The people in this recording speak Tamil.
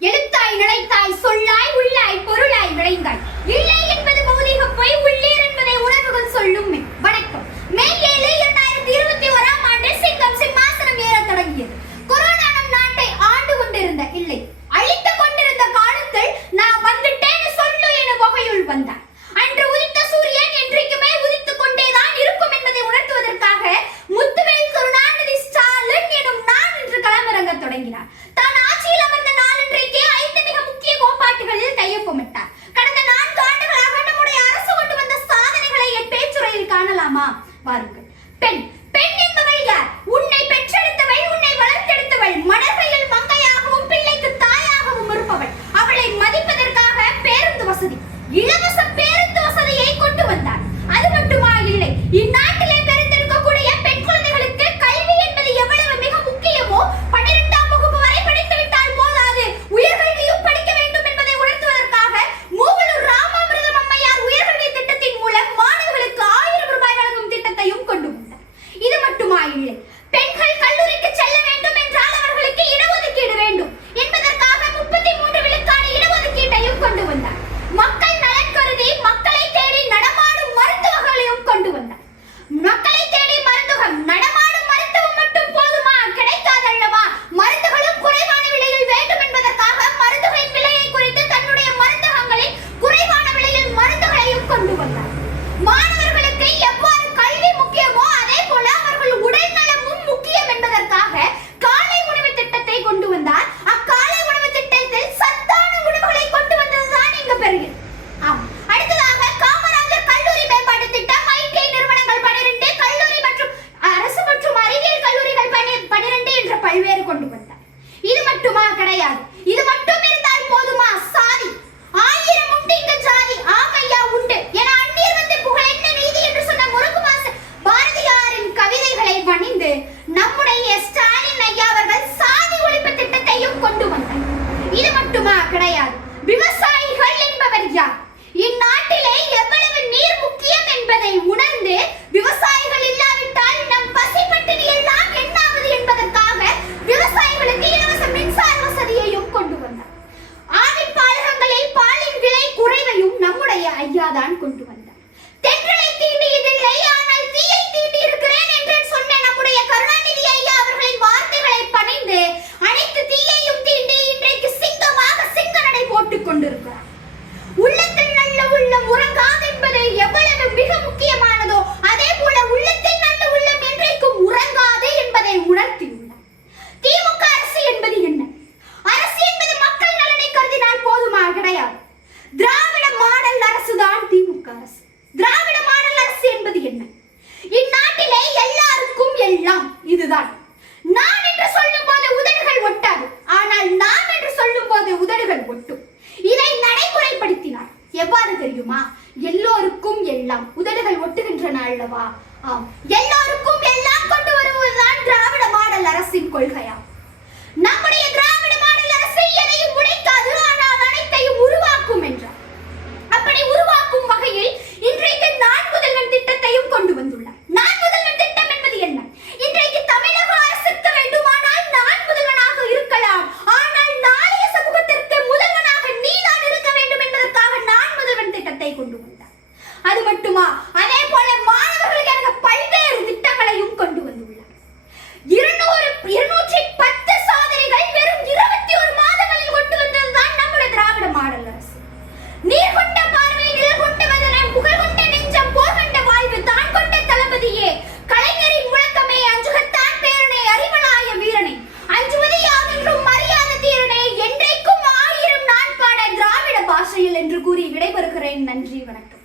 எழுத்தாய் நிலைத்தாய் சொல்லாய் உள்ளாய் பொருளாய் விளைந்தாய். இல்லை என்பது பௌதிக பொய், உள்ளீர் என்பதை உணர்வுகள் சொல்லும். வணக்கம். மே 7, 2021 ஆண்டு சிங்கம் சிம்மாசனம் ஏற தொடங்கியது. கொரோனா நம் நாட்டை ஆண்டு கொண்டிருந்த இல்லை அழித்துக் கொண்டிருந்த காலத்தில் நான் வந்துட்டேன்னு சொல்லு என வகையுள் வந்தார். அன்று உதித்த சூரியன் என்றைக்குமே உதித்துக் கொண்டேதான் இருக்கும் என்பதை உணர்த்துவதற்காக முத்துவேல் கருணாநிதி ஸ்டாலின் எனும் நான் இன்று களமிறங்க தொடங்கினார். தான் ஆட்சியில் அமர்ந்த நாளன்றைக்கே 5 மிக முக்கிய கோட்பாட்டுகளில் கையொப்பமிட்டார். கடந்த 4 ஆண்டுகளாக நம்முடைய அரசு கொண்டு வந்த சாதனைகளை என் பேச்சுரையில் காணலாமா? வாருங்கள். பெண் பெண் என்பவள் யார்? உன்னை பெற்றெடுத்தவள், உன்னை வளர்த்தெடுத்தவள், மணர்கையில் மங்கையாகவும் பிள்ளைக்கு தாயாகவும் இருப்பவள். அவளை மதிப்பதற்காக பேருந்து வசதி, இலவச பேருந்து வசதியை கொண்டு வந்தார். அது மட்டுமா இல்லை, இந்நாட்டிலே பிறந்திருக்கக்கூடிய பெண் குழந்தைகளுக்கு கல்வி என்பது எவ்வளவு மிக முக்கியமோ 12ஆம் வகுப்பு வரை படித்துவிட்டால் போதாது, உயர்கல்வியும் படிக்க வேண்டும் என்பதை உணர்த்துவதற்காக மூவலூர் ராமாமிர்தம் அம்மையார் உயர்கல்வி திட்டத்தின் மூலம் மாணவர்களுக்கு 1000 ரூபாய் வழங்கும் திட்டத்தையும் கொண்டு வந்தார். இது மட்டுமா இல்லை, பெண்கள் கல்லூரிக்கு செல்ல வேண்டும் என்றால் அவர்களுக்கு இடஒதுக்கீடு வேண்டும் என்பதற்காக 33 விழுக்காடு இடஒதுக்கீட்டையும் கொண்டு வந்தார். மக்கள் நலன் கருதி மக்களை தேடி நடமாடும் மருத்துவர்களையும் கொண்டு வந்தார். மக்களை தேடி மருத்துவம், நடமாடும் மருத்துவம் மட்டும் போதுமா? கிடைக்காதல்லவா? மருந்துகளும் குறைவான விலையில் வேண்டும் என்பதற்காக மருந்துகளின் விலையை குறித்து தன்னுடைய மருந்தகங்களில் குறைவான விலையில் மருந்துகளையும் கொண்டு வந்தார். மாணவர்களுக்கு எவ்வாறு கல்வி முக்கியமோ அதே போல அவர்கள் உடல் நலமும் முக்கியம் என்பதற்காக காலை உணவு திட்டத்தை கொண்டு வந்தார். அக்காலை உணவு திட்டத்தில் சத்தான உணவுகளை கொண்டு வந்ததுதான் இங்கு பெறுகிறது. அடுத்ததாக காமராஜர் கல்லூரி மேம்பாட்டு திட்டம், ஐடி நிறுவனங்கள் 12, கல்லூரி மற்றும் அரசு மற்றும் அறிவியல் கல்லூரிகள் 12 என்ற பல்வேறு கொண்டு வந்தார். இது மட்டுமா? கிடையாது. இது மட்டும் இருந்தால் போதுமா? சாதி 1000 உண்டு இங்கு ஜாதி. ஆமையா உண்டு என அந்நியர் வந்து புகழ் என்ன நீதி என்று சொன்ன முருகுமாச பாரதியாரின் கவிதைகளை பணிந்து நம்முடைய ஸ்டாலின் ஐயா அவர்கள் சாதி ஒழிப்பு திட்டத்தையும் கொண்டு வந்தார். இது மட்டுமா? கிடையாது. விவசாயிகள் என்பவர் யார்? இந்நாட்டிலே எவ்வளவு நீர் முக்கியம் என்பதை உணர்ந்து விவசாயிகள் இல்லாவிட்டால் நம் பசி பட்டினி எல்லாம் என்னாவது என்பதற்காக விவசாயிகளுக்கு இலவச மின்சார வசதியையும் கொண்டு வந்தார். ஆவின் பாலகங்களில் பாலின் விலை குறைவையும் நம்முடைய ஐயாதான் கொண்டு வந்தார். தென்றலை தீண்டியதில்லை, ஆனால் தீயை தீண்டி இருக்கிறேன் என்று சொன்ன நம்முடைய கருணாநிதி ஐயா அவர்களின் வார்த்தைகளை பணிந்து அனைத்து தீயையும் தீண்டி இன்றைக்கு சிங்கமாக சிங்க நடை போட்டுக் கொண்டிருக்கிறார். உள்ளத்தில் நல்ல உள்ளம் உறங்காது என்பது எவ்வளவு மிக முக்கியமானதோ அதே போல உள்ளத்தில் நல்ல உள்ளம் என்றைக்கும் உறங்காது என்பதை உணர்த்தியுள்ளார். திமுக அரசு என்பது என்ன? அரசு என்பது மக்கள் நலனை கருதினால் போதுமா? கிடையாது. திராவிட மாடல் அரசுதான் திமுக அரசு. திராவிட மாடல் அரசு என்பது என்ன? இந்நாட்டிலே எல்லாருக்கும் எல்லாம் இதுதான். நான் என்று சொல்லும் போது உதடுகள் ஒட்டாது, ஆனால் நாம் என்று சொல்லும் போது உதடுகள் ஒட்டும். இதை நடைமுறைப்படுத்தினார். எவ்வாறு தெரியுமா? எல்லோருக்கும் எல்லாம் உதடுகள் ஒட்டுகின்றன அல்லவா? ஆம், எல்லோருக்கும் எல்லாம் கொண்டு வருவதுதான் திராவிட மாடல் அரசின் கொள்கையா? நம்முடைய திராவிட மாடல் அரசு எதையும் உடைக்காது, ஆனால் அனைத்தையும் உருவாக்கும் என்றார். அப்படி உருவாக்கும் வகையில் இன்றைக்கு நான் முதல்வன் திட்டத்தையும் கொண்டு வந்துள்ளார். நான் முதல்வன் திட்டம் என்பது என்ன? இன்றைக்கு தமிழக அரசுக்கு வேண்டுமானால் நான் முதல்வனாக இருக்கலாம், ஆனால் நாளைய சமூகத்திற்கு முதல்வனாக நீதான் இருக்க வேண்டும் என்பதற்காக நான் முதல்வன் திட்டத்தை கொண்டு வந்தார். அது மட்டுமா? அதே போல மாணவர்களுக்காக பல்வேறு திட்டங்களையும் கொண்டு வந்துள்ளார். 210 சாதனைகள் வெறும் 21 மாதங்களில் கொண்டு வந்ததுதான் நம்முடைய திராவிட மாடல் அரசு. நீர் கொண்ட பார்வை, நிழல் கொண்ட வதனம், புகழ் கொண்ட நெஞ்சம், போர் கொண்ட வாழ்வு, தான் கொண்ட தளபதியே, கலைஞரின் முழக்கமே, அஞ்சுகத்தான் பேரனை, அறிவலாய வீரனை, அஞ்சுவது யாதென்றும் மரியாத தீரனை, என்றைக்கும் 1000 நான் பாட திராவிட பாஷையில் என்று கூறி விடைபெறுகிறேன். நன்றி, வணக்கம்.